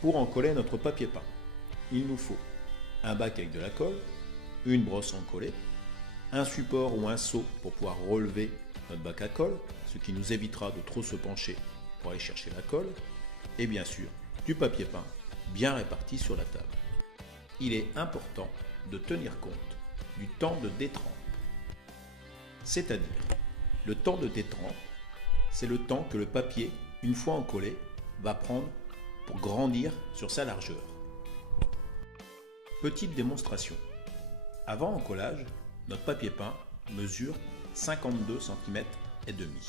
Pour en coller notre papier peint, il nous faut un bac avec de la colle, une brosse en coller, un support ou un seau pour pouvoir relever notre bac à colle, ce qui nous évitera de trop se pencher pour aller chercher la colle, et bien sûr du papier peint bien réparti sur la table. Il est important de tenir compte du temps de détrempe. C'est-à-dire, le temps de détrempe, c'est le temps que le papier, une fois encollé, va prendre pour grandir sur sa largeur. Petite démonstration. Avant encollage, notre papier peint mesure 52 cm et demi.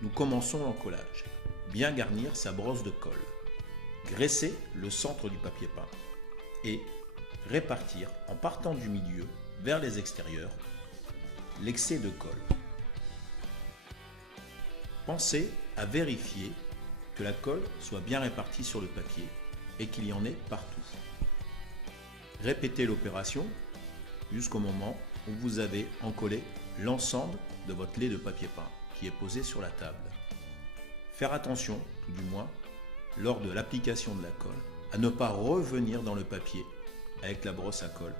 Nous commençons l'encollage. Bien garnir sa brosse de colle. Graisser le centre du papier peint et répartir en partant du milieu vers les extérieurs l'excès de colle. Pensez à vérifier que la colle soit bien répartie sur le papier et qu'il y en ait partout. Répétez l'opération jusqu'au moment où vous avez encollé l'ensemble de votre lait de papier peint qui est posé sur la table. Faire attention, tout du moins, lors de l'application de la colle, à ne pas revenir dans le papier avec la brosse à colle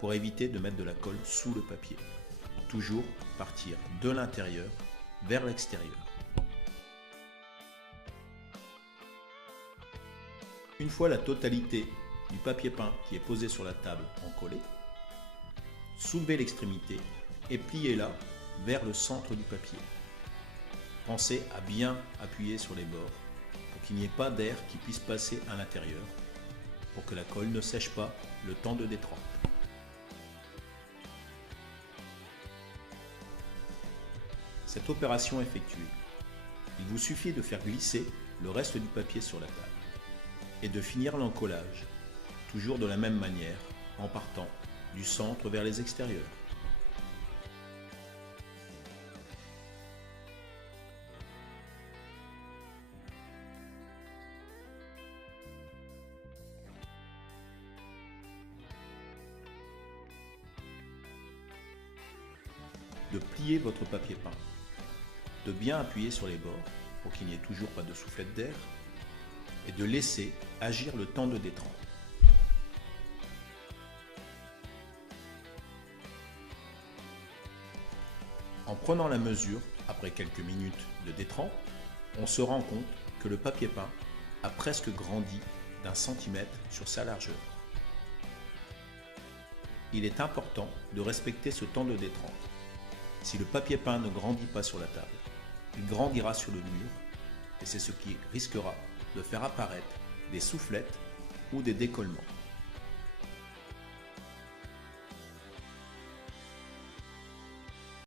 pour éviter de mettre de la colle sous le papier. Toujours partir de l'intérieur vers l'extérieur. Une fois la totalité du papier peint qui est posé sur la table encollé, soulevez l'extrémité et pliez-la vers le centre du papier. Pensez à bien appuyer sur les bords pour qu'il n'y ait pas d'air qui puisse passer à l'intérieur, pour que la colle ne sèche pas le temps de détrempe. Cette opération effectuée, il vous suffit de faire glisser le reste du papier sur la table et de finir l'encollage, toujours de la même manière, en partant du centre vers les extérieurs. De plier votre papier peint, de bien appuyer sur les bords pour qu'il n'y ait toujours pas de soufflette d'air et de laisser agir le temps de détrempe. En prenant la mesure, après quelques minutes de détrempe, on se rend compte que le papier peint a presque grandi d'1 centimètre sur sa largeur. Il est important de respecter ce temps de détrempe. Si le papier peint ne grandit pas sur la table, il grandira sur le mur et c'est ce qui risquera de faire apparaître des soufflettes ou des décollements.